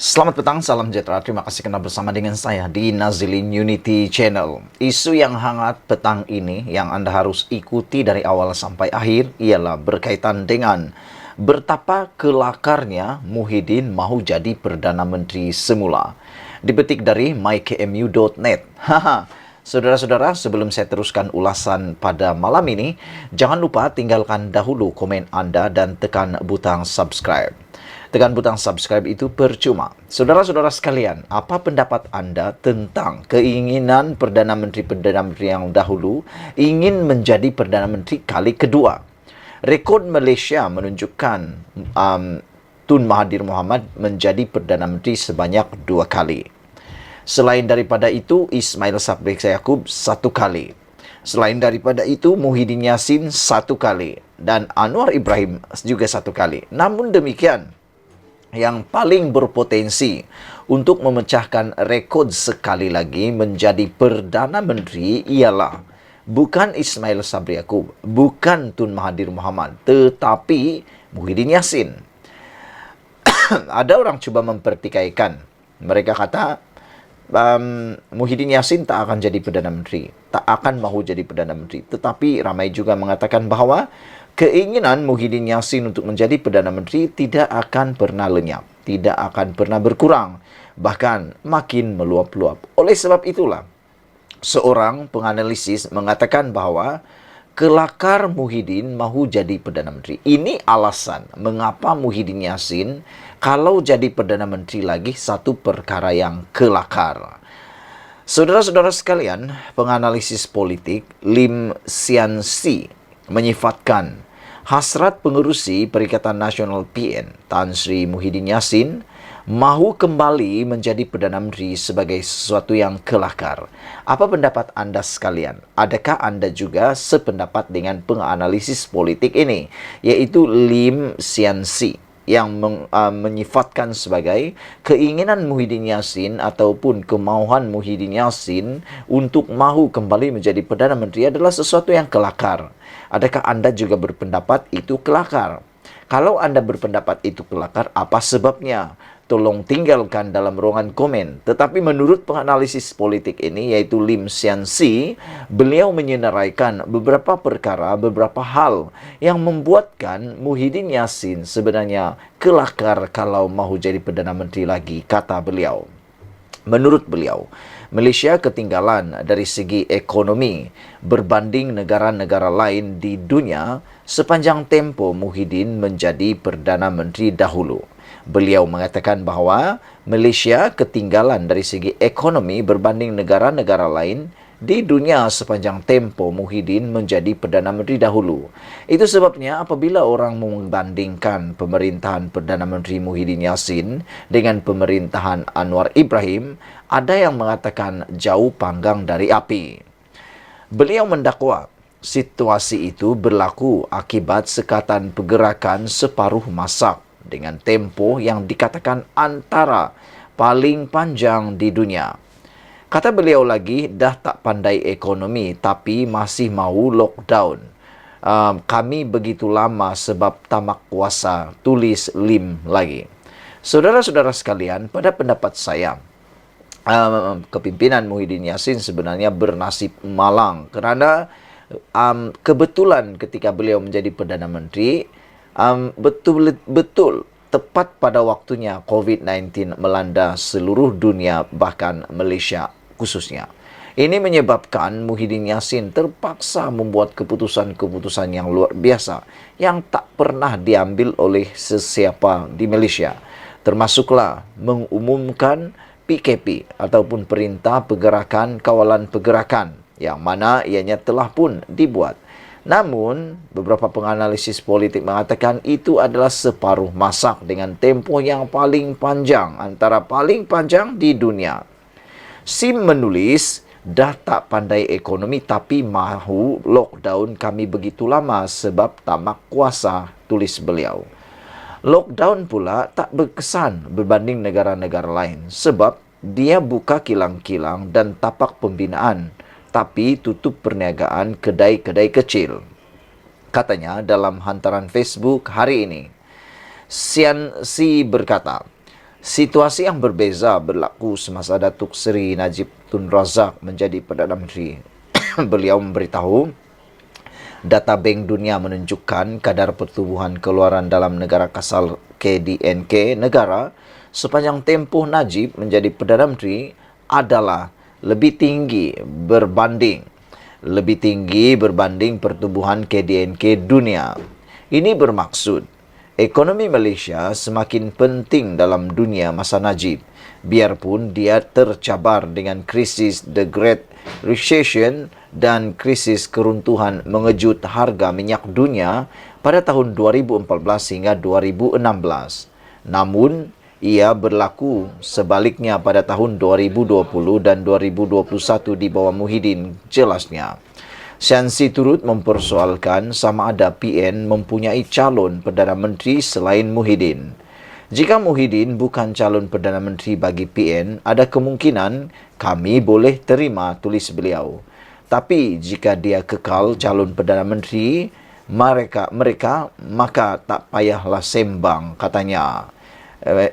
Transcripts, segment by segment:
Selamat petang, salam sejahtera. Terima kasih kerana bersama dengan saya di Nazilin Unity Channel. Isu yang hangat petang ini yang Anda harus ikuti dari awal sampai akhir ialah berkaitan dengan betapa kelakarnya Muhyiddin mahu jadi Perdana Menteri semula. Dipetik dari mykmu.net. Haha. Saudara-saudara, sebelum saya teruskan ulasan pada malam ini, jangan lupa tinggalkan dahulu komen Anda dan tekan butang subscribe. Tekan butang subscribe itu percuma. Saudara-saudara sekalian, apa pendapat Anda tentang keinginan Perdana Menteri yang dahulu ingin menjadi Perdana Menteri kali kedua? Rekod Malaysia menunjukkan Tun Mahathir Mohamad menjadi Perdana Menteri sebanyak 2 kali. Selain daripada itu, Ismail Sabri Yaakob 1 kali. Selain daripada itu, Muhyiddin Yassin 1 kali. Dan Anwar Ibrahim juga 1 kali. Namun demikian, yang paling berpotensi untuk memecahkan rekod sekali lagi menjadi Perdana Menteri ialah bukan Ismail Sabri Yaakob, bukan Tun Mahathir Mohamad, tetapi Muhyiddin Yassin. Ada orang cuba mempertikaikan. Mereka kata Muhyiddin Yassin tak akan jadi Perdana Menteri, tak akan mahu jadi Perdana Menteri. Tetapi ramai juga mengatakan bahawa keinginan Muhyiddin Yassin untuk menjadi Perdana Menteri tidak akan pernah lenyap, tidak akan pernah berkurang, bahkan makin meluap-luap. Oleh sebab itulah, seorang penganalisis mengatakan bahawa kelakar Muhyiddin mahu jadi Perdana Menteri. Ini alasan mengapa Muhyiddin Yassin kalau jadi Perdana Menteri lagi satu perkara yang kelakar. Saudara-saudara sekalian, penganalisis politik Lim Sian Si menyifatkan hasrat pengerusi Perikatan Nasional PN Tan Sri Muhyiddin Yassin mahu kembali menjadi Perdana Menteri sebagai sesuatu yang kelakar. Apa pendapat anda sekalian? Adakah anda juga sependapat dengan penganalisis politik ini, yaitu Lim Sian Si, yang menyifatkan sebagai keinginan Muhyiddin Yassin ataupun kemahuan Muhyiddin Yassin untuk mahu kembali menjadi Perdana Menteri adalah sesuatu yang kelakar. Adakah anda juga berpendapat itu kelakar? Kalau anda berpendapat itu kelakar, apa sebabnya? Tolong tinggalkan dalam ruangan komen. Tetapi menurut penganalisis politik ini, yaitu Lim Sian Si, beliau menyenaraikan beberapa perkara, beberapa hal yang membuatkan Muhyiddin Yassin sebenarnya kelakar kalau mahu jadi Perdana Menteri lagi, kata beliau. Menurut beliau, Malaysia ketinggalan dari segi ekonomi berbanding negara-negara lain di dunia sepanjang tempoh Muhyiddin menjadi Perdana Menteri dahulu. Beliau mengatakan bahawa Malaysia ketinggalan dari segi ekonomi berbanding negara-negara lain di dunia sepanjang tempoh Muhyiddin menjadi Perdana Menteri dahulu. Itu sebabnya apabila orang membandingkan pemerintahan Perdana Menteri Muhyiddin Yassin dengan pemerintahan Anwar Ibrahim, ada yang mengatakan jauh panggang dari api. Beliau mendakwa situasi itu berlaku akibat sekatan pergerakan separuh masak dengan tempoh yang dikatakan antara paling panjang di dunia. Kata beliau lagi, dah tak pandai ekonomi tapi masih mahu lockdown. Kami begitu lama sebab tamak kuasa, tulis Lim lagi. Saudara-saudara sekalian, pada pendapat saya, kepimpinan Muhyiddin Yassin sebenarnya bernasib malang kerana kebetulan ketika beliau menjadi Perdana Menteri, betul-betul tepat pada waktunya COVID-19 melanda seluruh dunia, bahkan Malaysia khususnya. Ini menyebabkan Muhyiddin Yassin terpaksa membuat keputusan-keputusan yang luar biasa yang tak pernah diambil oleh sesiapa di Malaysia. Termasuklah mengumumkan PKP ataupun Perintah Pergerakan Kawalan Pergerakan, yang mana ianya telah pun dibuat. Namun, beberapa penganalisis politik mengatakan itu adalah separuh masak dengan tempoh yang paling panjang, antara paling panjang di dunia. Sim menulis, dah tak pandai ekonomi tapi mahu lockdown kami begitu lama sebab tamak kuasa, tulis beliau. Lockdown pula tak berkesan berbanding negara-negara lain sebab dia buka kilang-kilang dan tapak pembinaan, tapi tutup perniagaan kedai-kedai kecil. Katanya dalam hantaran Facebook hari ini. Sian Si berkata, Situasi yang berbeza berlaku semasa Datuk Seri Najib Tun Razak menjadi Perdana Menteri. Beliau memberitahu, data Bank Dunia menunjukkan kadar pertumbuhan keluaran dalam negara kasar KDNK negara sepanjang tempoh Najib menjadi Perdana Menteri adalah lebih tinggi berbanding pertumbuhan KDNK dunia. Ini bermaksud ekonomi Malaysia semakin penting dalam dunia masa Najib, biarpun dia tercabar dengan krisis The Great Recession dan krisis keruntuhan mengejut harga minyak dunia pada tahun 2014 hingga 2016. Namun, ia berlaku sebaliknya pada tahun 2020 dan 2021 di bawah Muhyiddin, jelasnya. Shansi turut mempersoalkan sama ada PN mempunyai calon Perdana Menteri selain Muhyiddin. Jika Muhyiddin bukan calon Perdana Menteri bagi PN, ada kemungkinan kami boleh terima, tulis beliau. Tapi jika dia kekal calon Perdana Menteri, mereka maka tak payahlah sembang, katanya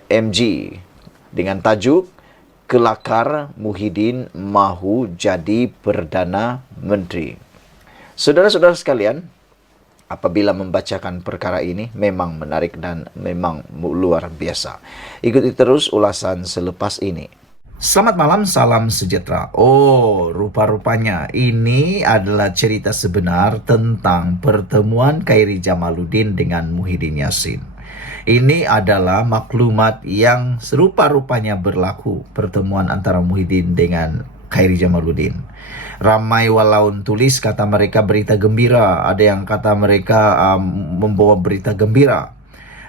MG dengan tajuk Kelakar Muhyiddin Mahu Jadi Perdana Menteri. Saudara-saudara sekalian, apabila membacakan perkara ini memang menarik dan memang luar biasa. Ikuti terus ulasan selepas ini. Selamat malam, salam sejahtera. Oh, rupa-rupanya ini adalah cerita sebenar tentang pertemuan Khairi Jamaluddin dengan Muhyiddin Yassin. Ini adalah maklumat yang serupa-rupanya berlaku pertemuan antara Muhyiddin dengan Khairi Jamaluddin. Ramai walaun tulis kata mereka berita gembira, ada yang kata mereka membawa berita gembira.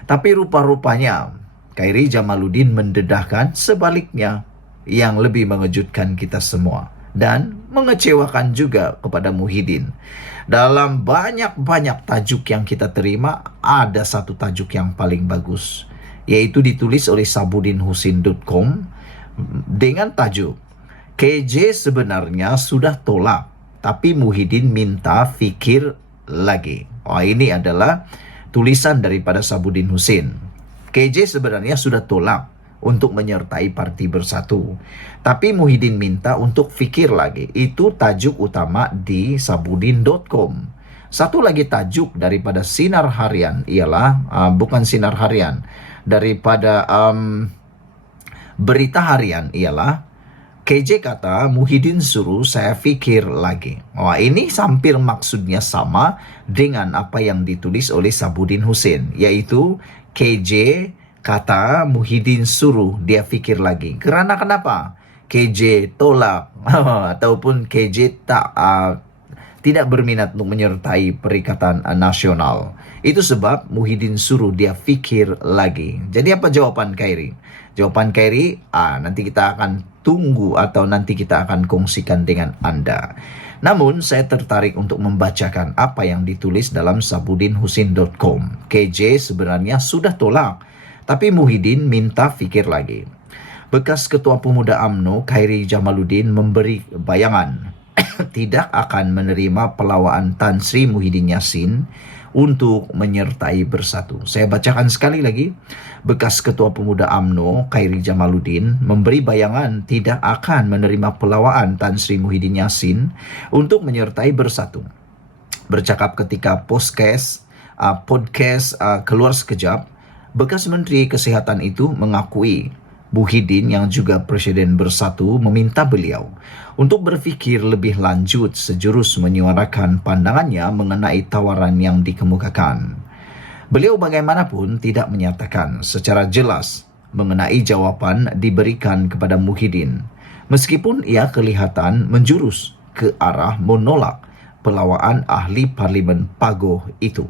Tapi rupa-rupanya Khairi Jamaluddin mendedahkan sebaliknya yang lebih mengejutkan kita semua dan mengecewakan juga kepada Muhyiddin. Dalam banyak-banyak tajuk yang kita terima, ada satu tajuk yang paling bagus, yaitu ditulis oleh sabudinhusin.com dengan tajuk KJ sebenarnya sudah tolak, tapi Muhyiddin minta fikir lagi. Oh, ini adalah tulisan daripada Sabudin Husin. KJ sebenarnya sudah tolak untuk menyertai Parti Bersatu, tapi Muhyiddin minta untuk fikir lagi. Itu tajuk utama di sabudin.com. Satu lagi tajuk daripada Sinar Harian ialah, bukan Sinar Harian, daripada Berita Harian ialah, KJ kata Muhyiddin suruh saya fikir lagi. Wah, ini hampir maksudnya sama dengan apa yang ditulis oleh Sabudin Husin, yaitu KJ kata Muhyiddin suruh dia fikir lagi. Kerana kenapa? KJ tolak ataupun KJ tidak berminat untuk menyertai Perikatan Nasional. Itu sebab Muhyiddin suruh dia fikir lagi. Jadi apa jawaban Khairi? Jawaban Khairi, nanti kita akan tunggu atau nanti kita akan kongsikan dengan Anda. Namun saya tertarik untuk membacakan apa yang ditulis dalam sabudinhusin.com. KJ sebenarnya sudah tolak, tapi Muhyiddin minta fikir lagi. Bekas Ketua Pemuda UMNO Khairi Jamaluddin memberi bayangan tidak akan menerima pelawaan Tan Sri Muhyiddin Yassin untuk menyertai Bersatu. Saya bacakan sekali lagi. Bekas Ketua Pemuda UMNO Khairi Jamaluddin memberi bayangan tidak akan menerima pelawaan Tan Sri Muhyiddin Yassin untuk menyertai Bersatu. Bercakap ketika podcast keluar sekejap, bekas Menteri Kesihatan itu mengakui Muhyiddin yang juga Presiden Bersatu meminta beliau untuk berfikir lebih lanjut sejurus menyuarakan pandangannya mengenai tawaran yang dikemukakan. Beliau bagaimanapun tidak menyatakan secara jelas mengenai jawapan diberikan kepada Muhyiddin, meskipun ia kelihatan menjurus ke arah menolak pelawaan ahli Parlimen Pagoh itu.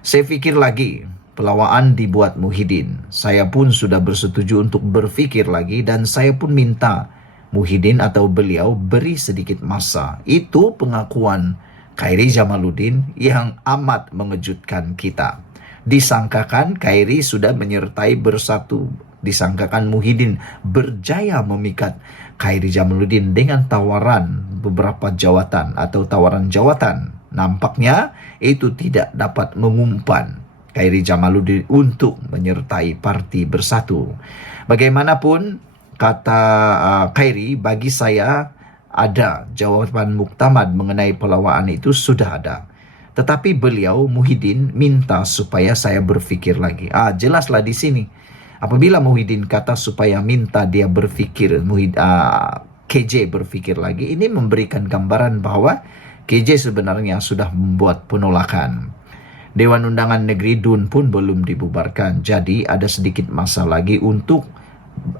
Saya fikir lagi, pelawaan dibuat Muhyiddin. Saya pun sudah bersetuju untuk berfikir lagi dan saya pun minta Muhyiddin atau beliau beri sedikit masa. Itu pengakuan Khairi Jamaluddin yang amat mengejutkan kita. Disangkakan Khairi sudah menyertai Bersatu. Disangkakan Muhyiddin berjaya memikat Khairi Jamaluddin dengan tawaran beberapa jawatan atau tawaran jawatan. Nampaknya itu tidak dapat mengumpan. Khairi Jamaluddin untuk menyertai Parti Bersatu. Bagaimanapun, kata Khairi, bagi saya ada jawaban muktamad mengenai pelawaan itu sudah ada. Tetapi beliau, Muhyiddin, minta supaya saya berfikir lagi. Jelaslah di sini. Apabila Muhyiddin kata supaya minta dia berfikir, KJ berfikir lagi, ini memberikan gambaran bahwa KJ sebenarnya sudah membuat penolakan. Dewan Undangan Negeri DUN pun belum dibubarkan. Jadi ada sedikit masa lagi untuk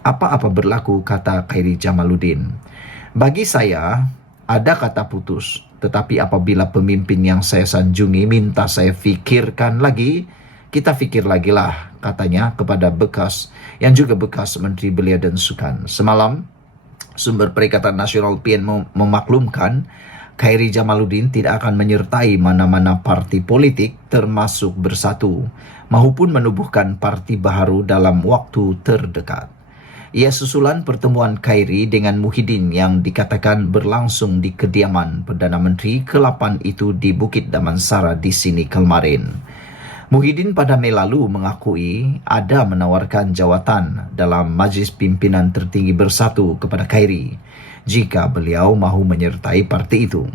apa-apa berlaku, kata Khairi Jamaluddin. Bagi saya, ada kata putus. Tetapi apabila pemimpin yang saya sanjungi minta saya fikirkan lagi, kita fikir lagi lah, katanya kepada yang juga bekas Menteri Belia dan Sukan. Semalam, sumber Perikatan Nasional PN memaklumkan Khairi Jamaluddin tidak akan menyertai mana-mana parti politik termasuk Bersatu, maupun menubuhkan parti baru dalam waktu terdekat. Ia susulan pertemuan Khairi dengan Muhyiddin yang dikatakan berlangsung di kediaman Perdana Menteri ke-8 itu di Bukit Damansara di sini kemarin. Muhyiddin pada Mei lalu mengakui ada menawarkan jawatan dalam Majlis Pimpinan Tertinggi Bersatu kepada Khairi jika beliau mahu menyertai parti itu.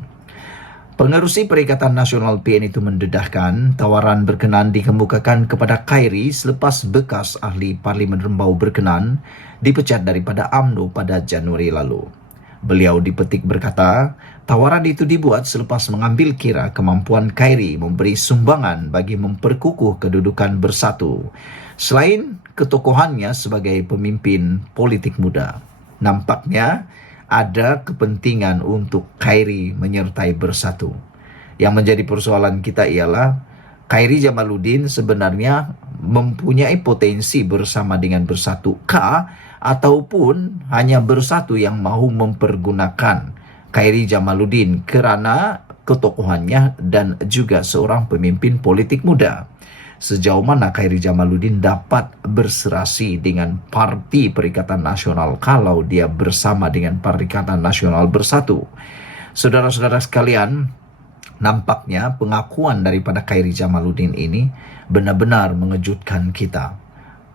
Pengerusi Perikatan Nasional PN itu mendedahkan tawaran berkenan dikemukakan kepada Khairi selepas bekas ahli Parlimen Rembau berkenan dipecat daripada UMNO pada Januari lalu. Beliau dipetik berkata, tawaran itu dibuat selepas mengambil kira kemampuan Khairi memberi sumbangan bagi memperkukuh kedudukan Bersatu, selain ketokohannya sebagai pemimpin politik muda. Nampaknya ada kepentingan untuk Khairi menyertai Bersatu. Yang menjadi persoalan kita ialah Khairi Jamaluddin sebenarnya mempunyai potensi bersama dengan Bersatu ataupun hanya Bersatu yang mahu mempergunakan Khairi Jamaluddin kerana ketokohannya dan juga seorang pemimpin politik muda. Sejauh mana Khairi Jamaluddin dapat berserasi dengan Parti Perikatan Nasional kalau dia bersama dengan Perikatan Nasional Bersatu? Saudara-saudara sekalian, nampaknya pengakuan daripada Khairi Jamaluddin ini benar-benar mengejutkan kita.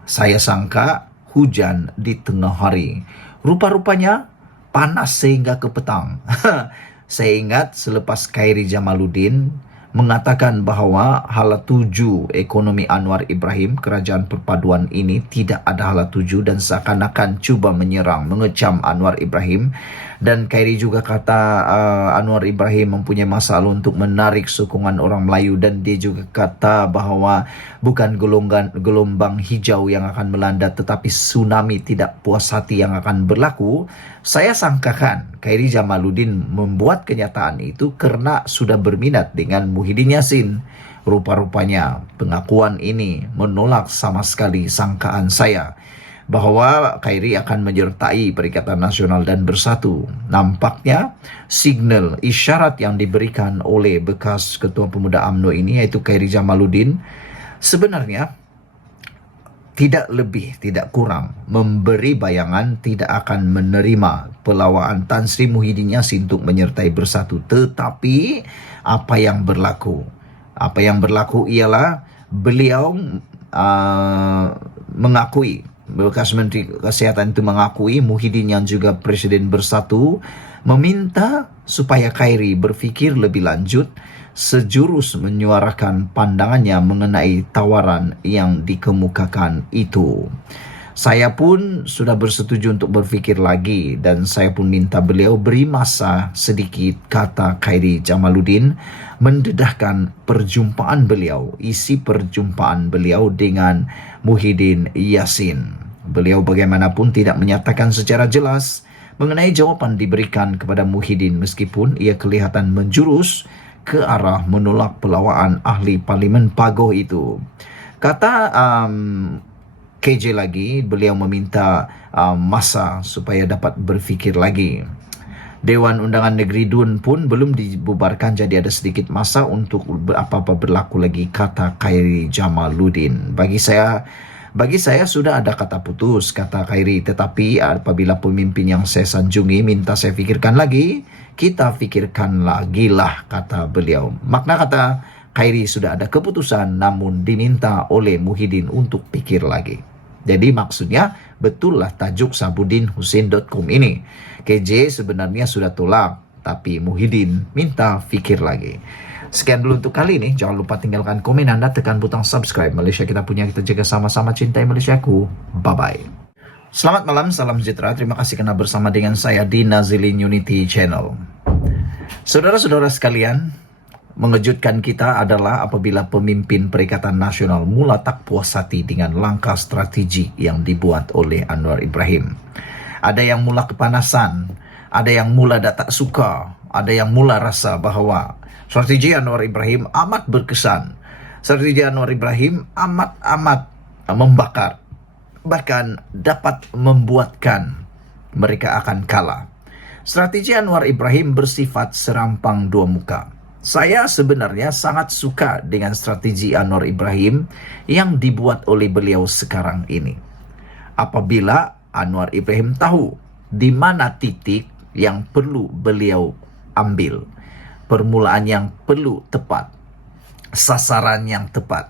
Saya sangka hujan di tengah hari. Rupa-rupanya panas sehingga ke petang. Saya ingat selepas Khairi Jamaluddin mengatakan bahawa hala tuju ekonomi Anwar Ibrahim, kerajaan perpaduan ini tidak ada hala tuju dan seakan-akan cuba menyerang, mengecam Anwar Ibrahim. Dan Khairi juga kata Anwar Ibrahim mempunyai masalah untuk menarik sokongan orang Melayu, dan dia juga kata bahawa bukan gelombang hijau yang akan melanda tetapi tsunami tidak puas hati yang akan berlaku. Saya sangkakan Khairi Jamaluddin membuat kenyataan itu kerana sudah berminat dengan Muhyiddin Yassin. Rupa-rupanya pengakuan ini menolak sama sekali sangkaan saya bahawa Khairi akan menyertai Perikatan Nasional dan Bersatu. Nampaknya signal isyarat yang diberikan oleh bekas Ketua Pemuda UMNO ini, iaitu Khairi Jamaluddin, sebenarnya tidak lebih, tidak kurang memberi bayangan tidak akan menerima pelawaan Tan Sri Muhyiddin Yassin untuk menyertai Bersatu. Tetapi apa yang berlaku? Apa yang berlaku ialah beliau mengakui, bekas Menteri Kesihatan itu mengakui, Muhyiddin yang juga Presiden Bersatu meminta supaya Khairi berfikir lebih lanjut sejurus menyuarakan pandangannya mengenai tawaran yang dikemukakan itu. Saya pun sudah bersetuju untuk berfikir lagi dan saya pun minta beliau beri masa sedikit, kata Khairi Jamaluddin mendedahkan perjumpaan beliau, isi perjumpaan beliau dengan Muhyiddin Yassin. Beliau bagaimanapun tidak menyatakan secara jelas mengenai jawapan diberikan kepada Muhyiddin meskipun ia kelihatan menjurus ke arah menolak pelawaan ahli Parlimen Pagoh itu. Kata KJ lagi, beliau meminta masa supaya dapat berfikir lagi. Dewan Undangan Negeri DUN pun belum dibubarkan, jadi ada sedikit masa untuk apa-apa berlaku lagi, kata Khairi Jamaluddin. Bagi saya sudah ada kata putus, kata Khairi, tetapi apabila pemimpin yang saya sanjungi minta saya fikirkan lagi, kita fikirkan lagi lah, kata beliau. Makna kata Khairi sudah ada keputusan, namun diminta oleh Muhyiddin untuk pikir lagi. Jadi maksudnya betul lah tajuk sabudinhusin.com ini. KJ sebenarnya sudah tolak, tapi Muhyiddin minta pikir lagi. Sekian dulu untuk kali ini. Jangan lupa tinggalkan komen Anda, tekan butang subscribe. Malaysia kita punya, kita jaga sama-sama, cintai Malaysiaku. Bye-bye. Selamat malam, salam sejahtera. Terima kasih karena bersama dengan saya di Nazilin Unity Channel. Saudara-saudara sekalian, mengejutkan kita adalah apabila pemimpin Perikatan Nasional mula tak puas hati dengan langkah strategi yang dibuat oleh Anwar Ibrahim. Ada yang mula kepanasan, ada yang mula tak suka, ada yang mula rasa bahwa strategi Anwar Ibrahim amat berkesan. Strategi Anwar Ibrahim amat membakar, bahkan dapat membuatkan mereka akan kalah. Strategi Anwar Ibrahim bersifat serampang dua muka. Saya sebenarnya sangat suka dengan strategi Anwar Ibrahim yang dibuat oleh beliau sekarang ini. Apabila Anwar Ibrahim tahu di mana titik yang perlu beliau ambil, permulaan yang perlu tepat, sasaran yang tepat.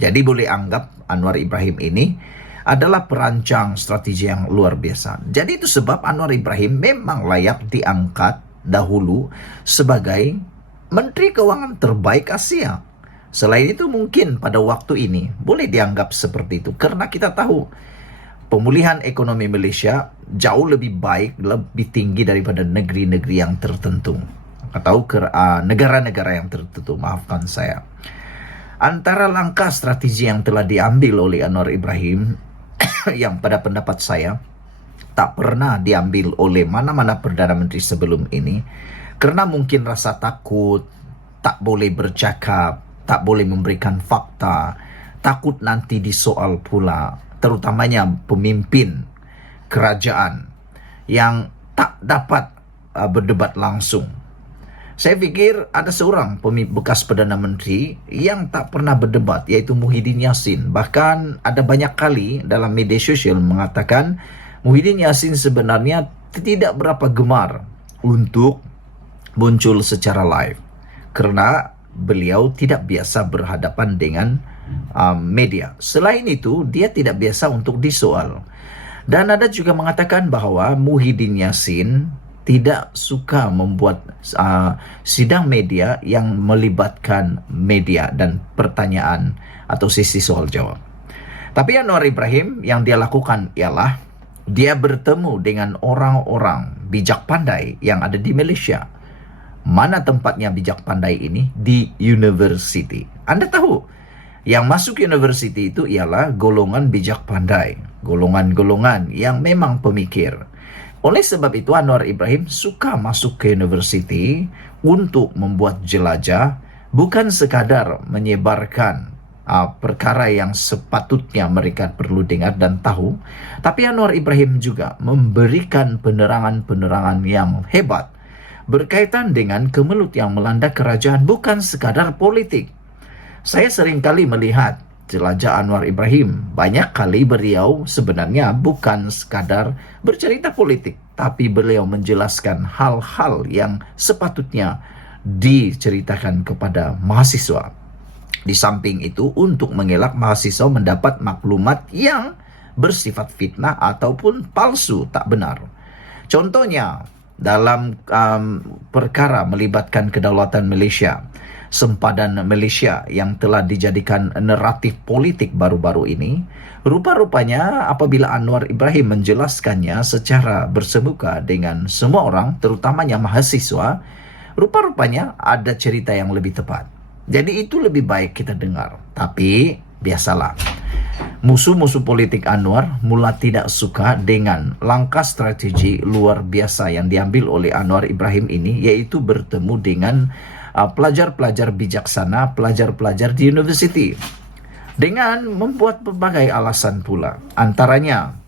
Jadi boleh anggap Anwar Ibrahim ini adalah perancang strategi yang luar biasa. Jadi itu sebab Anwar Ibrahim memang layak diangkat dahulu sebagai Menteri Keuangan terbaik Asia. Selain itu mungkin pada waktu ini boleh dianggap seperti itu. Karena kita tahu pemulihan ekonomi Malaysia jauh lebih baik, lebih tinggi daripada negeri-negeri yang tertentu. Atau negara-negara yang tertentu, maafkan saya. Antara langkah strategi yang telah diambil oleh Anwar Ibrahim yang pada pendapat saya tak pernah diambil oleh mana-mana Perdana Menteri sebelum ini. Karena mungkin rasa takut, tak boleh bercakap, tak boleh memberikan fakta, takut nanti disoal pula, terutamanya pemimpin kerajaan yang tak dapat berdebat langsung. Saya fikir ada seorang bekas Perdana Menteri yang tak pernah berdebat, yaitu Muhyiddin Yassin. Bahkan ada banyak kali dalam media sosial mengatakan Muhyiddin Yassin sebenarnya tidak berapa gemar untuk muncul secara live karena beliau tidak biasa berhadapan dengan media. Selain itu, dia tidak biasa untuk disoal. Dan ada juga mengatakan bahwa Muhyiddin Yassin tidak suka membuat sidang media yang melibatkan media dan pertanyaan atau sesi soal jawab. Tapi Anwar Ibrahim yang dia lakukan ialah dia bertemu dengan orang-orang bijak pandai yang ada di Malaysia. Mana tempatnya bijak pandai ini? Di university. Anda tahu, yang masuk university itu ialah golongan bijak pandai. Golongan-golongan yang memang pemikir. Oleh sebab itu Anwar Ibrahim suka masuk ke university untuk membuat jelajah, bukan sekadar menyebarkan perkara yang sepatutnya mereka perlu dengar dan tahu. Tapi Anwar Ibrahim juga memberikan penerangan-penerangan yang hebat berkaitan dengan kemelut yang melanda kerajaan, bukan sekadar politik. Saya sering kali melihat jelajah Anwar Ibrahim. Banyak kali beliau sebenarnya bukan sekadar bercerita politik, tapi beliau menjelaskan hal-hal yang sepatutnya diceritakan kepada mahasiswa. Di samping itu, untuk mengelak mahasiswa mendapat maklumat yang bersifat fitnah ataupun palsu, tak benar. Contohnya, dalam perkara melibatkan kedaulatan Malaysia, sempadan Malaysia yang telah dijadikan naratif politik baru-baru ini, rupa-rupanya apabila Anwar Ibrahim menjelaskannya secara bersemuka dengan semua orang, terutamanya mahasiswa, rupa-rupanya ada cerita yang lebih tepat. Jadi itu lebih baik kita dengar. Tapi biasalah, musuh-musuh politik Anwar mula tidak suka dengan langkah strategi luar biasa yang diambil oleh Anwar Ibrahim ini, yaitu bertemu dengan pelajar-pelajar bijaksana, pelajar-pelajar di university, dengan membuat berbagai alasan pula. Antaranya,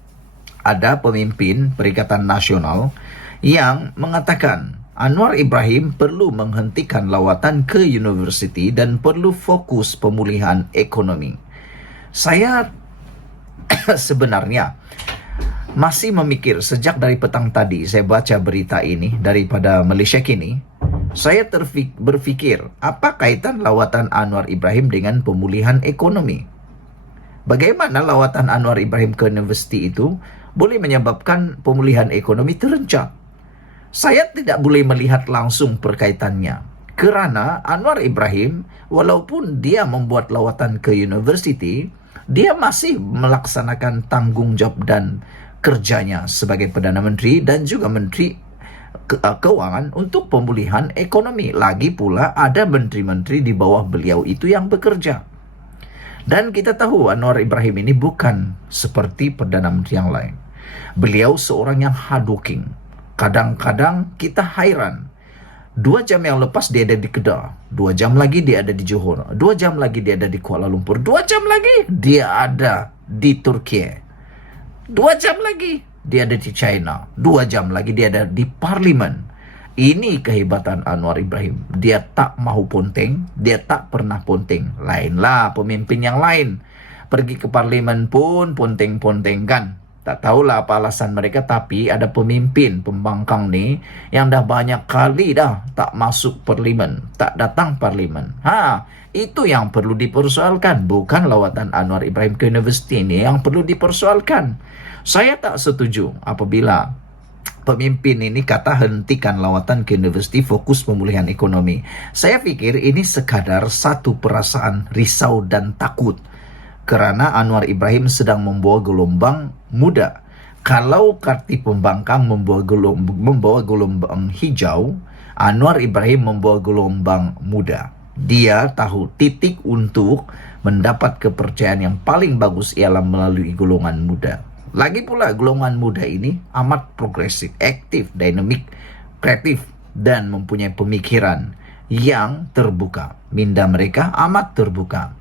ada pemimpin Perikatan Nasional yang mengatakan Anwar Ibrahim perlu menghentikan lawatan ke universiti dan perlu fokus pemulihan ekonomi. Saya sebenarnya masih memikir sejak dari petang tadi saya baca berita ini daripada Malaysia Kini, Saya berpikir, apa kaitan lawatan Anwar Ibrahim dengan pemulihan ekonomi? Bagaimana lawatan Anwar Ibrahim ke universiti itu boleh menyebabkan pemulihan ekonomi terencat? Saya tidak boleh melihat langsung perkaitannya. Kerana Anwar Ibrahim, walaupun dia membuat lawatan ke universiti, dia masih melaksanakan tanggungjawab dan kerjanya sebagai Perdana Menteri dan juga Menteri Keuangan untuk pemulihan ekonomi. Lagi pula ada menteri-menteri di bawah beliau itu yang bekerja. Dan kita tahu Anwar Ibrahim ini bukan seperti Perdana Menteri yang lain. Beliau seorang yang hardworking. Kadang-kadang kita hairan. 2 jam yang lepas dia ada di Kedah. 2 jam lagi dia ada di Johor. 2 jam lagi dia ada di Kuala Lumpur. 2 jam lagi dia ada di Turki. 2 jam lagi dia ada di China. 2 jam lagi dia ada di Parlimen. Ini kehebatan Anwar Ibrahim. Dia tak mahu ponteng. Dia tak pernah ponteng. Lainlah pemimpin yang lain. Pergi ke Parlimen pun ponteng-pontengkan. Tak tahulah apa alasan mereka, tapi ada pemimpin pembangkang ni yang dah banyak kali dah tak masuk parlimen, tak datang parlimen. Itu yang perlu dipersoalkan, bukan lawatan Anwar Ibrahim ke universiti ni yang perlu dipersoalkan. Saya tak setuju apabila pemimpin ini kata hentikan lawatan ke universiti, fokus pemulihan ekonomi. Saya fikir ini sekadar satu perasaan risau dan takut. Kerana Anwar Ibrahim sedang membawa gelombang muda. Kalau Karti Pembangkang membawa gelombang hijau, Anwar Ibrahim membawa gelombang muda. Dia tahu titik untuk mendapat kepercayaan yang paling bagus ialah melalui golongan muda. Lagi pula golongan muda ini amat progresif, aktif, dinamik, kreatif dan mempunyai pemikiran yang terbuka. Minda mereka amat terbuka.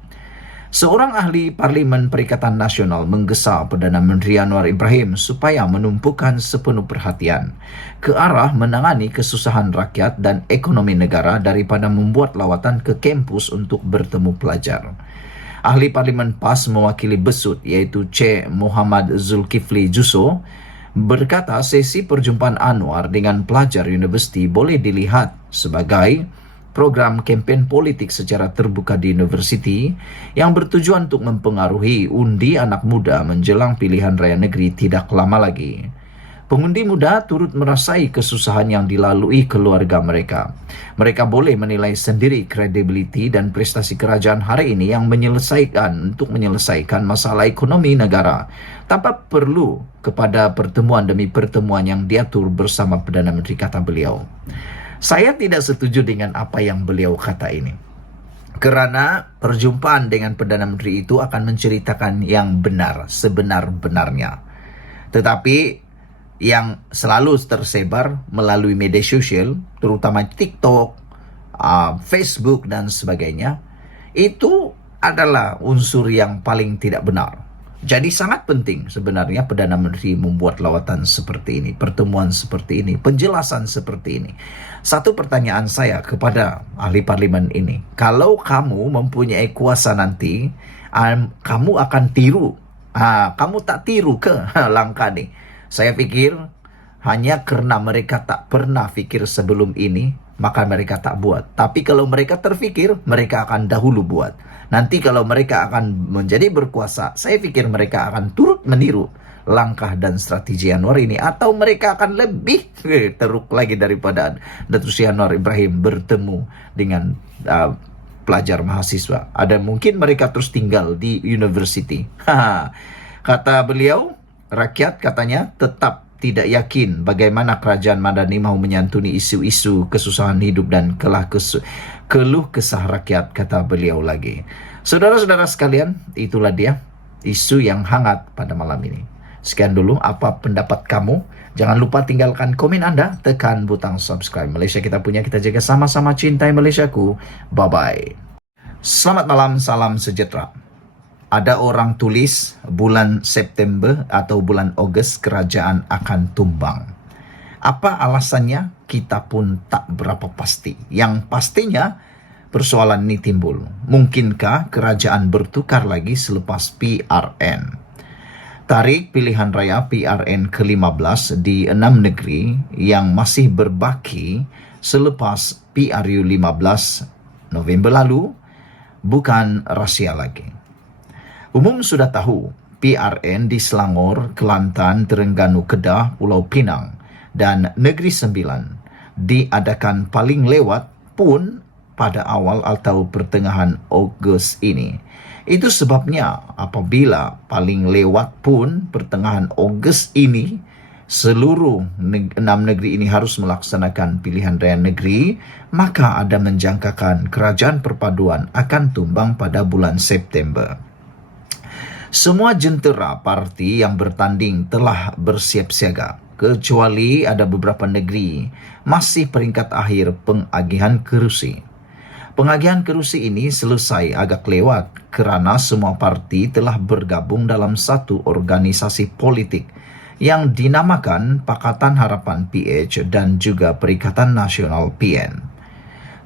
Seorang ahli Parlimen Perikatan Nasional menggesa Perdana Menteri Anwar Ibrahim supaya menumpukan sepenuh perhatian ke arah menangani kesusahan rakyat dan ekonomi negara daripada membuat lawatan ke kampus untuk bertemu pelajar. Ahli Parlimen PAS mewakili Besut iaitu Cik Muhammad Zulkifli Juso berkata sesi perjumpaan Anwar dengan pelajar universiti boleh dilihat sebagai program kempen politik secara terbuka di universiti yang bertujuan untuk mempengaruhi undi anak muda menjelang pilihan raya negeri tidak lama lagi. Pengundi muda turut merasai kesusahan yang dilalui keluarga mereka. Mereka boleh menilai sendiri kredibiliti dan prestasi kerajaan hari ini yang menyelesaikan masalah ekonomi negara tanpa perlu kepada pertemuan demi pertemuan yang diatur bersama Perdana Menteri, kata beliau. Saya tidak setuju dengan apa yang beliau kata ini. Kerana perjumpaan dengan Perdana Menteri itu akan menceritakan yang benar, sebenar-benarnya. Tetapi yang selalu tersebar melalui media sosial, terutama TikTok, Facebook dan sebagainya, itu adalah unsur yang paling tidak benar. Jadi sangat penting sebenarnya Perdana Menteri membuat lawatan seperti ini, pertemuan seperti ini, penjelasan seperti ini. Satu pertanyaan saya kepada ahli parlimen ini, kalau kamu mempunyai kuasa nanti, kamu akan tiru. Kamu tak tiru ke langkah ini? Saya pikir hanya kerana mereka tak pernah fikir sebelum ini, maka mereka tak buat. Tapi kalau mereka terfikir, mereka akan dahulu buat. Nanti kalau mereka akan menjadi berkuasa, saya fikir mereka akan turut meniru langkah dan strategi Anwar ini. Atau mereka akan lebih teruk lagi daripada Datuk Seri Anwar Ibrahim bertemu dengan pelajar mahasiswa. Ada mungkin mereka terus tinggal di universiti. Kata beliau, rakyat katanya tetap tidak yakin bagaimana kerajaan Madani mahu menyantuni isu-isu kesusahan hidup dan keluh kesah rakyat, kata beliau lagi. Saudara-saudara sekalian, itulah dia isu yang hangat pada malam ini. Sekian dulu apa pendapat kamu. Jangan lupa tinggalkan komen Anda, tekan butang subscribe. Malaysia kita punya, kita jaga sama-sama, cintai Malaysiaku. Bye-bye. Selamat malam, salam sejahtera. Ada orang tulis bulan September atau bulan Ogos kerajaan akan tumbang. Apa alasannya? Kita pun tak berapa pasti. Yang pastinya persoalan ini timbul. Mungkinkah kerajaan bertukar lagi selepas PRN? Tarikh pilihan raya PRN ke-15 di 6 negeri yang masih berbaki selepas PRU 15 November lalu bukan rahsia lagi. Umum sudah tahu PRN di Selangor, Kelantan, Terengganu, Kedah, Pulau Pinang dan Negeri Sembilan diadakan paling lewat pun pada awal atau pertengahan Ogos ini. Itu sebabnya apabila paling lewat pun pertengahan Ogos ini, seluruh 6 negeri ini harus melaksanakan pilihan raya negeri, maka ada menjangkakan kerajaan perpaduan akan tumbang pada bulan September. Semua jentera parti yang bertanding telah bersiap siaga, kecuali ada beberapa negeri masih peringkat akhir pengagihan kerusi. Pengagihan kerusi ini selesai agak lewat kerana semua parti telah bergabung dalam satu organisasi politik yang dinamakan Pakatan Harapan PH dan juga Perikatan Nasional PN.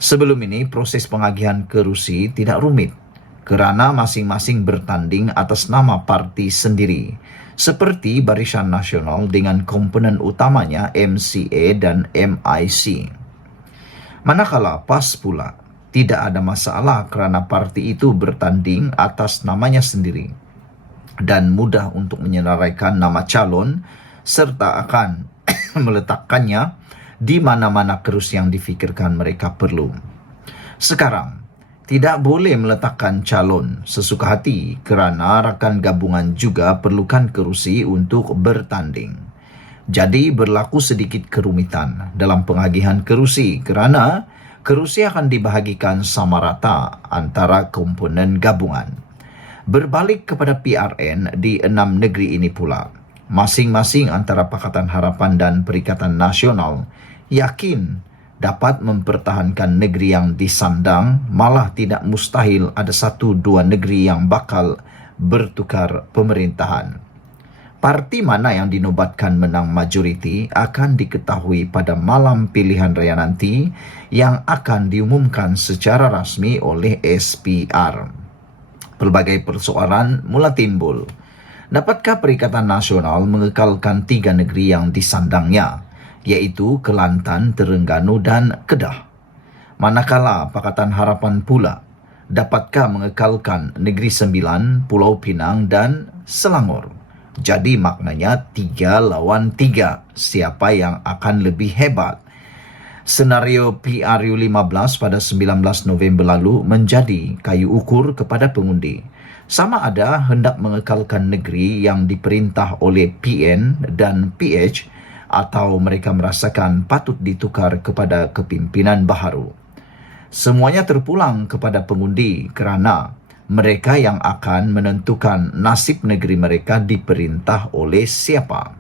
Sebelum ini proses pengagihan kerusi tidak rumit kerana masing-masing bertanding atas nama parti sendiri, seperti Barisan Nasional dengan komponen utamanya MCA dan MIC. Manakala PAS pula tidak ada masalah kerana parti itu bertanding atas namanya sendiri dan mudah untuk menyenaraikan nama calon serta akan meletakkannya di mana-mana kerusi yang difikirkan mereka perlu. Sekarang, tidak boleh meletakkan calon sesuka hati kerana rakan gabungan juga perlukan kerusi untuk bertanding. Jadi berlaku sedikit kerumitan dalam pengagihan kerusi kerana kerusi akan dibahagikan sama rata antara komponen gabungan. Berbalik kepada PRN di 6 negeri ini pula, masing-masing antara Pakatan Harapan dan Perikatan Nasional yakin dapat mempertahankan negeri yang disandang, malah tidak mustahil ada 1-2 negeri yang bakal bertukar pemerintahan. Parti mana yang dinobatkan menang majoriti akan diketahui pada malam pilihan raya nanti yang akan diumumkan secara rasmi oleh SPR. Pelbagai persoalan mula timbul. Dapatkah Perikatan Nasional mengekalkan 3 negeri yang disandangnya, iaitu Kelantan, Terengganu dan Kedah? Manakala Pakatan Harapan pula dapatkah mengekalkan Negeri Sembilan, Pulau Pinang dan Selangor? Jadi maknanya 3 lawan 3, siapa yang akan lebih hebat? Senario PRU 15 pada 19 November lalu menjadi kayu ukur kepada pengundi. Sama ada hendak mengekalkan negeri yang diperintah oleh PN dan PH atau mereka merasakan patut ditukar kepada kepimpinan baharu. Semuanya terpulang kepada pengundi kerana mereka yang akan menentukan nasib negeri mereka diperintah oleh siapa.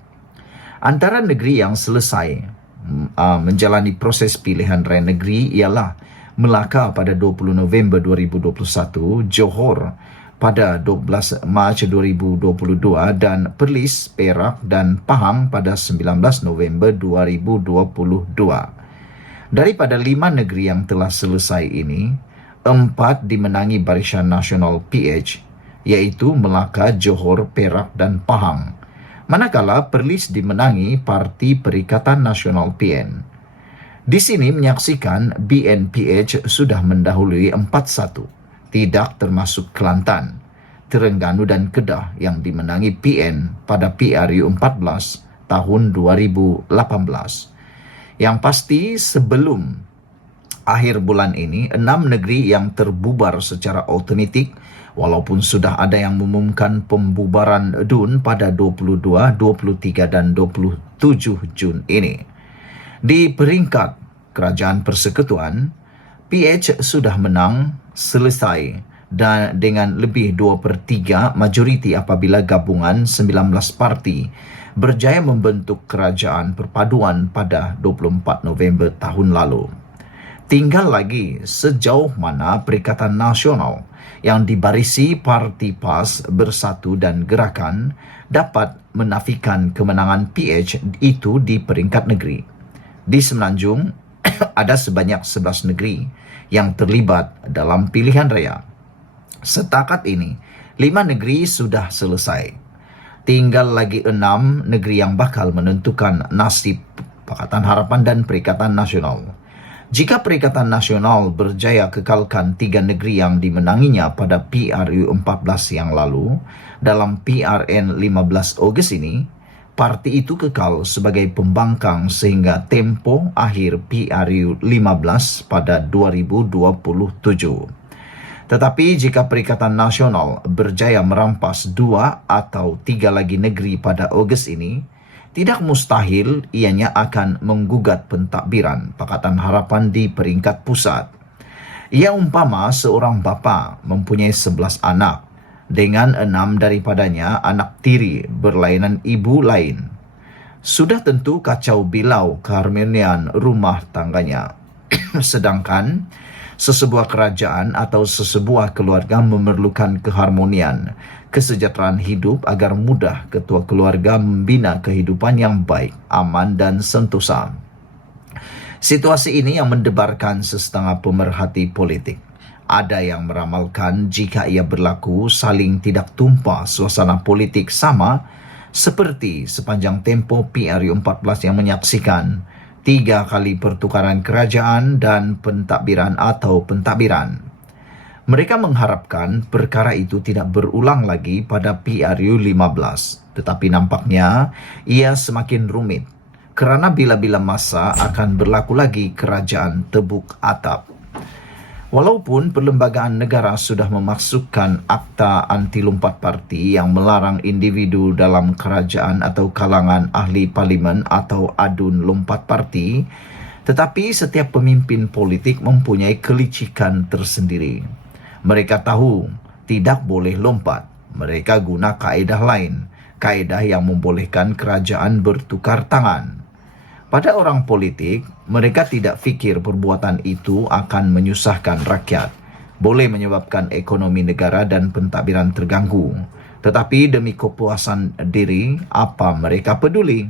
Antara negeri yang selesai menjalani proses pilihan raya negeri ialah Melaka pada 20 November 2021, Johor pada 12 Mac 2022 dan Perlis, Perak dan Pahang pada 19 November 2022. Daripada 5 negeri yang telah selesai ini, 4 dimenangi Barisan Nasional PH, iaitu Melaka, Johor, Perak dan Pahang. Manakala Perlis dimenangi Parti Perikatan Nasional PN. Di sini menyaksikan BNPH sudah mendahului 4-1, tidak termasuk Kelantan, Terengganu dan Kedah yang dimenangi PN pada PRU 14 tahun 2018. Yang pasti sebelum akhir bulan ini, 6 negeri yang terbubar secara otomatik walaupun sudah ada yang mengumumkan pembubaran DUN pada 22, 23 dan 27 Jun ini. Di peringkat Kerajaan Persekutuan, PH sudah menang selesai dan dengan lebih 2/3 majoriti apabila gabungan 19 parti berjaya membentuk kerajaan perpaduan pada 24 November tahun lalu. Tinggal lagi sejauh mana Perikatan Nasional yang dibarisi Parti PAS, Bersatu dan Gerakan dapat menafikan kemenangan PH itu di peringkat negeri. Di Semenanjung ada sebanyak 11 negeri yang terlibat dalam pilihan raya. Setakat ini, 5 negeri sudah selesai. Tinggal lagi 6 negeri yang bakal menentukan nasib Pakatan Harapan dan Perikatan Nasional. Jika Perikatan Nasional berjaya kekalkan 3 negeri yang dimenanginya pada PRU 14 yang lalu, dalam PRN 15 Ogos ini, parti itu kekal sebagai pembangkang sehingga tempo akhir PRU 15 pada 2027. Tetapi jika Perikatan Nasional berjaya merampas 2 atau 3 lagi negeri pada Ogos ini, tidak mustahil ianya akan menggugat pentadbiran Pakatan Harapan di peringkat pusat. Ia umpama seorang bapa mempunyai 11 anak, dengan 6 daripadanya anak tiri berlainan ibu lain. Sudah tentu kacau bilau keharmonian rumah tangganya. Sedangkan sesebuah kerajaan atau sesebuah keluarga memerlukan keharmonian, kesejahteraan hidup agar mudah ketua keluarga membina kehidupan yang baik, aman dan sentosa. Situasi ini yang mendebarkan setengah pemerhati politik. Ada yang meramalkan jika ia berlaku saling tidak tumpah suasana politik sama seperti sepanjang tempo PRU 14 yang menyaksikan 3 kali pertukaran kerajaan dan pentadbiran atau pentadbiran. Mereka mengharapkan perkara itu tidak berulang lagi pada PRU 15, tetapi nampaknya ia semakin rumit kerana bila-bila masa akan berlaku lagi kerajaan tebuk atap. Walaupun Perlembagaan Negara sudah memasukkan Akta Anti Lompat Parti yang melarang individu dalam kerajaan atau kalangan ahli parlimen atau adun lompat parti, tetapi setiap pemimpin politik mempunyai kelicikan tersendiri. Mereka tahu tidak boleh lompat. Mereka guna kaedah lain, kaedah yang membolehkan kerajaan bertukar tangan. Pada orang politik, mereka tidak fikir perbuatan itu akan menyusahkan rakyat, boleh menyebabkan ekonomi negara dan pentadbiran terganggu. Tetapi demi kepuasan diri, apa mereka peduli?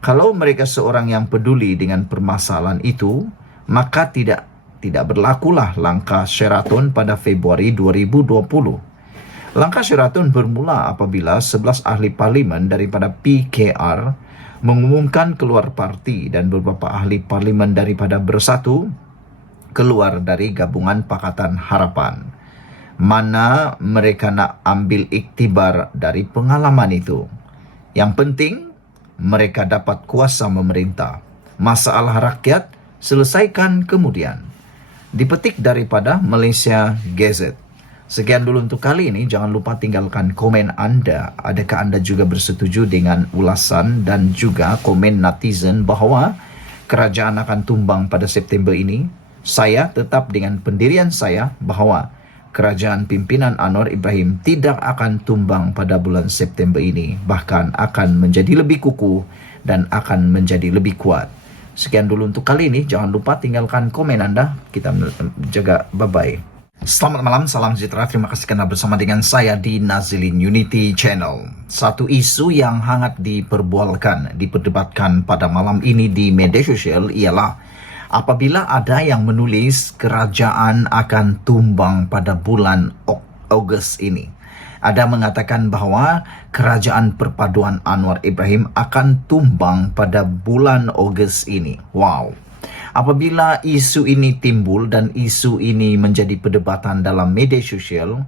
Kalau mereka seorang yang peduli dengan permasalahan itu, maka tidak berlakulah langkah Sheraton pada Februari 2020. Langkah Sheraton bermula apabila 11 ahli parlimen daripada PKR mengumumkan keluar parti dan beberapa ahli parlimen daripada Bersatu keluar dari gabungan Pakatan Harapan. Mana mereka nak ambil iktibar dari pengalaman itu? Yang penting, mereka dapat kuasa memerintah. Masalah rakyat selesaikan kemudian. Dipetik daripada Malaysia Gazette. Sekian dulu untuk kali ini. Jangan lupa tinggalkan komen anda. Adakah anda juga bersetuju dengan ulasan dan juga komen netizen bahawa kerajaan akan tumbang pada September ini? Saya tetap dengan pendirian saya bahawa kerajaan pimpinan Anwar Ibrahim tidak akan tumbang pada bulan September ini. Bahkan akan menjadi lebih kukuh dan akan menjadi lebih kuat. Sekian dulu untuk kali ini. Jangan lupa tinggalkan komen anda. Kita jaga. Bye-bye. Selamat malam, salam sejahtera. Terima kasih kerana bersama dengan saya di Nazilin Unity Channel. Satu isu yang hangat diperdebatkan pada malam ini di media sosial ialah apabila ada yang menulis kerajaan akan tumbang pada bulan Ogos ini. Ada mengatakan bahawa kerajaan perpaduan Anwar Ibrahim akan tumbang pada bulan Ogos ini. Wow. Apabila isu ini timbul dan isu ini menjadi perdebatan dalam media sosial,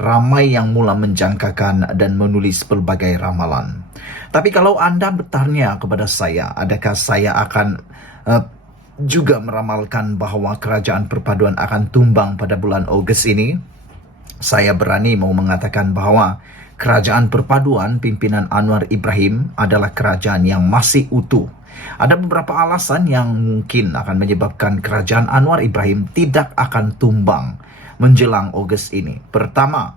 ramai yang mula menjangkakan dan menulis pelbagai ramalan. Tapi kalau anda bertanya kepada saya, adakah saya akan juga meramalkan bahawa kerajaan perpaduan akan tumbang pada bulan Ogos ini? Saya berani mau mengatakan bahawa kerajaan perpaduan pimpinan Anwar Ibrahim adalah kerajaan yang masih utuh. Ada beberapa alasan yang mungkin akan menyebabkan kerajaan Anwar Ibrahim tidak akan tumbang menjelang Ogos ini. Pertama,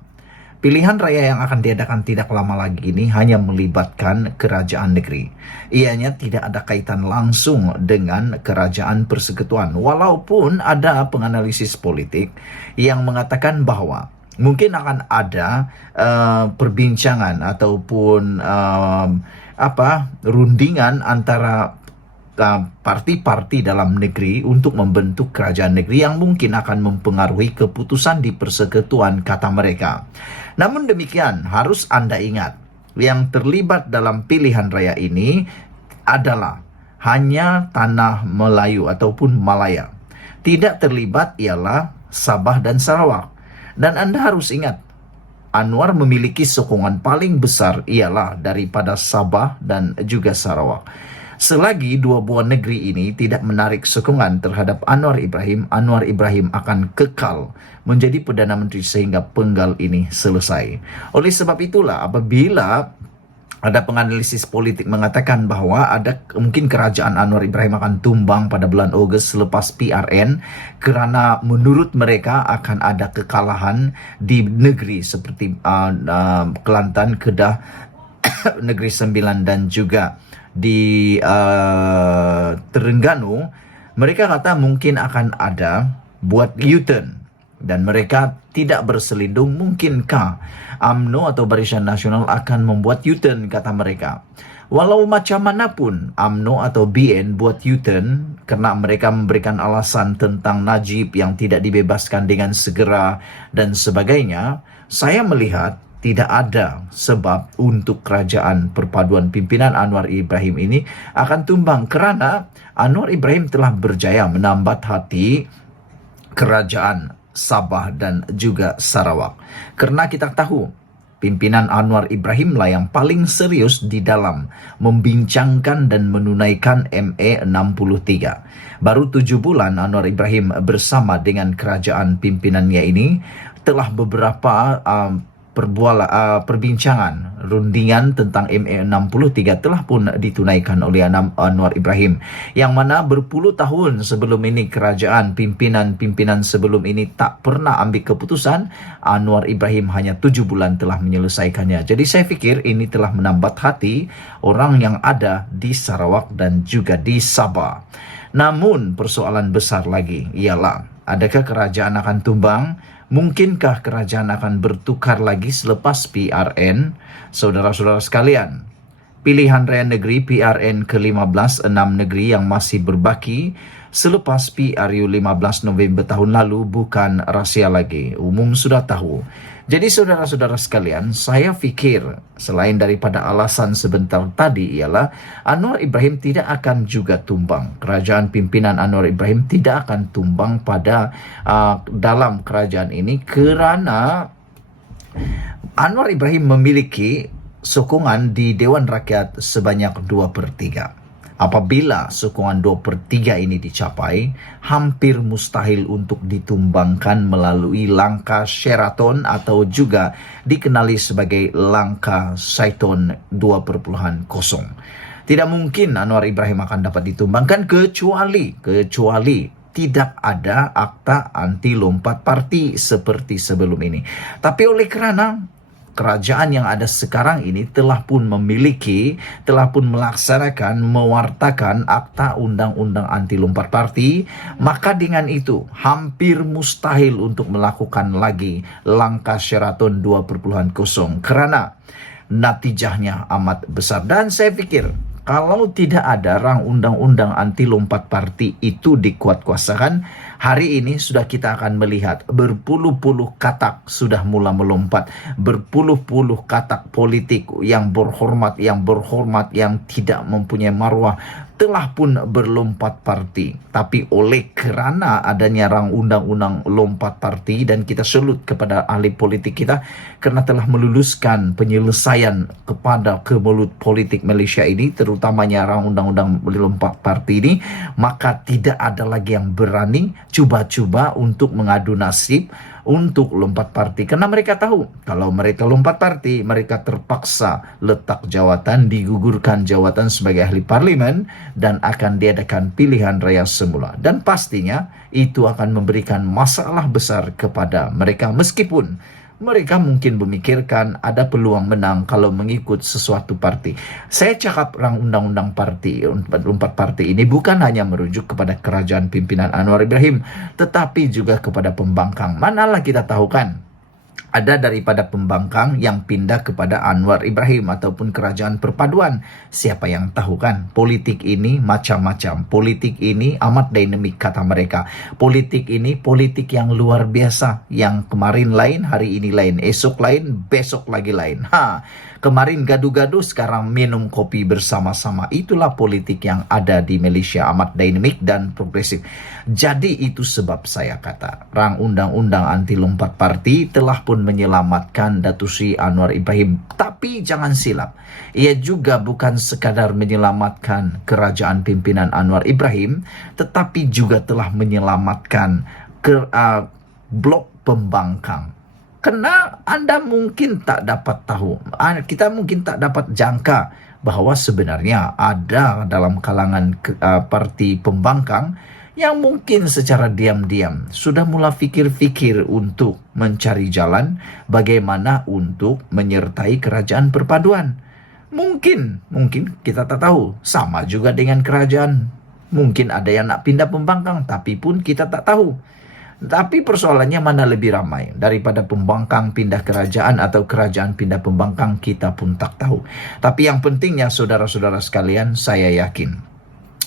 pilihan raya yang akan diadakan tidak lama lagi ini hanya melibatkan kerajaan negeri. Ianya tidak ada kaitan langsung dengan kerajaan persekutuan. Walaupun ada penganalisis politik yang mengatakan bahawa mungkin akan ada perbincangan ataupun rundingan antara parti-parti dalam negeri untuk membentuk kerajaan negeri yang mungkin akan mempengaruhi keputusan di persekutuan, kata mereka. Namun demikian, harus anda ingat, yang terlibat dalam pilihan raya ini adalah hanya tanah Melayu ataupun Malaya. Tidak terlibat ialah Sabah dan Sarawak. Dan Anda harus ingat, Anwar memiliki sokongan paling besar ialah daripada Sabah dan juga Sarawak. Selagi dua buah negeri ini tidak menarik sokongan terhadap Anwar Ibrahim akan kekal menjadi Perdana Menteri sehingga penggal ini selesai. Oleh sebab itulah, apabila ada penganalisis politik mengatakan bahwa ada mungkin kerajaan Anwar Ibrahim akan tumbang pada bulan Ogos selepas PRN kerana menurut mereka akan ada kekalahan di negeri seperti Kelantan, Kedah, Negeri Sembilan dan juga di Terengganu. Mereka kata mungkin akan ada buat U-turn dan mereka tidak berselindung. Mungkinkah UMNO atau Barisan Nasional akan membuat U-turn, kata mereka. Walau macam manapun UMNO atau BN buat U-turn kerana mereka memberikan alasan tentang Najib yang tidak dibebaskan dengan segera dan sebagainya, saya melihat tidak ada sebab untuk kerajaan perpaduan pimpinan Anwar Ibrahim ini akan tumbang kerana Anwar Ibrahim telah berjaya menambat hati kerajaan Sabah dan juga Sarawak. Kerana kita tahu pimpinan Anwar Ibrahim lah yang paling serius di dalam membincangkan dan menunaikan MA63. Baru 7 bulan Anwar Ibrahim bersama dengan kerajaan pimpinannya ini telah beberapa perbincangan, rundingan tentang MA63 telah pun ditunaikan oleh Anwar Ibrahim, yang mana berpuluh tahun sebelum ini kerajaan pimpinan sebelum ini tak pernah ambil keputusan. Anwar Ibrahim hanya 7 bulan telah menyelesaikannya. Jadi saya fikir ini telah menambat hati orang yang ada di Sarawak dan juga di Sabah. Namun persoalan besar lagi ialah, adakah kerajaan akan tumbang? Mungkinkah kerajaan akan bertukar lagi selepas PRN? Saudara-saudara sekalian, pilihan raya negeri PRN ke-15, 6 negeri yang masih berbaki selepas PRU 15 November tahun lalu bukan rahsia lagi. Umum sudah tahu. Jadi saudara-saudara sekalian, saya fikir selain daripada alasan sebentar tadi ialah Anwar Ibrahim tidak akan juga tumbang. Kerajaan pimpinan Anwar Ibrahim tidak akan tumbang pada dalam kerajaan ini kerana Anwar Ibrahim memiliki sokongan di Dewan Rakyat sebanyak 2/3. Apabila sokongan 2/3 ini dicapai, hampir mustahil untuk ditumbangkan melalui langkah Sheraton atau juga dikenali sebagai langkah Saiton 2.0. Tidak mungkin Anwar Ibrahim akan dapat ditumbangkan kecuali tidak ada akta anti lompat parti seperti sebelum ini. Tapi oleh kerana kerajaan yang ada sekarang ini telah pun melaksanakan, mewartakan akta undang-undang anti lompat parti, maka dengan itu hampir mustahil untuk melakukan lagi langkah Sheraton 2.0 kerana natijahnya amat besar. Dan saya fikir kalau tidak ada rang undang-undang anti lompat parti itu dikuatkuasakan, hari ini sudah kita akan melihat berpuluh-puluh katak sudah mula melompat. Berpuluh-puluh katak politik yang berhormat, yang tidak mempunyai marwah telah pun berlompat parti. Tapi oleh kerana adanya rang undang-undang lompat parti, dan kita salut kepada ahli politik kita kerana telah meluluskan penyelesaian kepada kemelut politik Malaysia ini, terutamanya rang undang-undang lompat parti ini, maka tidak ada lagi yang berani cuba-cuba untuk mengadu nasib untuk lompat parti. Karena mereka tahu kalau mereka lompat parti, mereka terpaksa letak jawatan, digugurkan jawatan sebagai ahli parlimen dan akan diadakan pilihan raya semula. Dan pastinya itu akan memberikan masalah besar kepada mereka, meskipun mereka mungkin memikirkan ada peluang menang kalau mengikut sesuatu parti. Saya cakap rang undang-undang parti, lompat parti ini bukan hanya merujuk kepada kerajaan pimpinan Anwar Ibrahim, tetapi juga kepada pembangkang. Manalah kita tahu kan, ada daripada pembangkang yang pindah kepada Anwar Ibrahim ataupun kerajaan perpaduan. Siapa yang tahu kan? Politik ini macam-macam. Politik ini amat dinamik kata mereka. Politik ini politik yang luar biasa. Yang kemarin lain, hari ini lain. Esok lain, besok lagi lain. Kemarin gaduh-gaduh, sekarang minum kopi bersama-sama. Itulah politik yang ada di Malaysia, amat dinamik dan progresif. Jadi itu sebab saya kata, rang undang-undang anti lompat parti telah pun menyelamatkan Datuk Seri Anwar Ibrahim. Tapi jangan silap, ia juga bukan sekadar menyelamatkan kerajaan pimpinan Anwar Ibrahim, tetapi juga telah menyelamatkan blok pembangkang. Karena Anda mungkin tak dapat tahu, kita mungkin tak dapat jangka bahwa sebenarnya ada dalam kalangan parti pembangkang yang mungkin secara diam-diam sudah mula fikir-fikir untuk mencari jalan bagaimana untuk menyertai kerajaan perpaduan. Mungkin kita tak tahu. Sama juga dengan kerajaan. Mungkin ada yang nak pindah pembangkang, tapi pun kita tak tahu. Tapi persoalannya mana lebih ramai, daripada pembangkang pindah kerajaan atau kerajaan pindah pembangkang, kita pun tak tahu. Tapi yang pentingnya saudara-saudara sekalian, saya yakin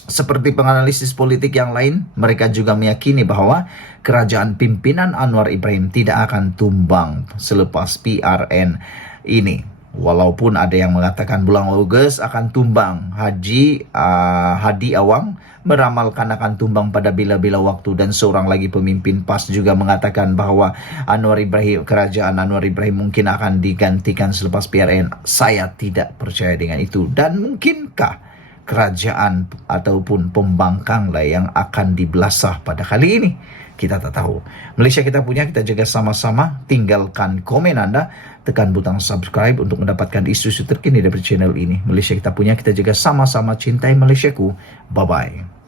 seperti penganalisis politik yang lain, mereka juga meyakini bahwa kerajaan pimpinan Anwar Ibrahim tidak akan tumbang selepas PRN ini. Walaupun ada yang mengatakan bulan Ogos akan tumbang, Hadi Awang meramalkan akan tumbang pada bila-bila waktu, dan seorang lagi pemimpin PAS juga mengatakan bahwa kerajaan Anwar Ibrahim mungkin akan digantikan selepas PRN. Saya tidak percaya dengan itu. Dan mungkinkah kerajaan ataupun pembangkang lah yang akan dibelasah pada kali ini? Kita tak tahu. Malaysia kita punya, kita jaga sama-sama. Tinggalkan komen Anda, tekan butang subscribe untuk mendapatkan isu-isu terkini dari channel ini. Malaysia kita punya, kita jaga sama-sama. Cintai Malaysiaku. Bye-bye.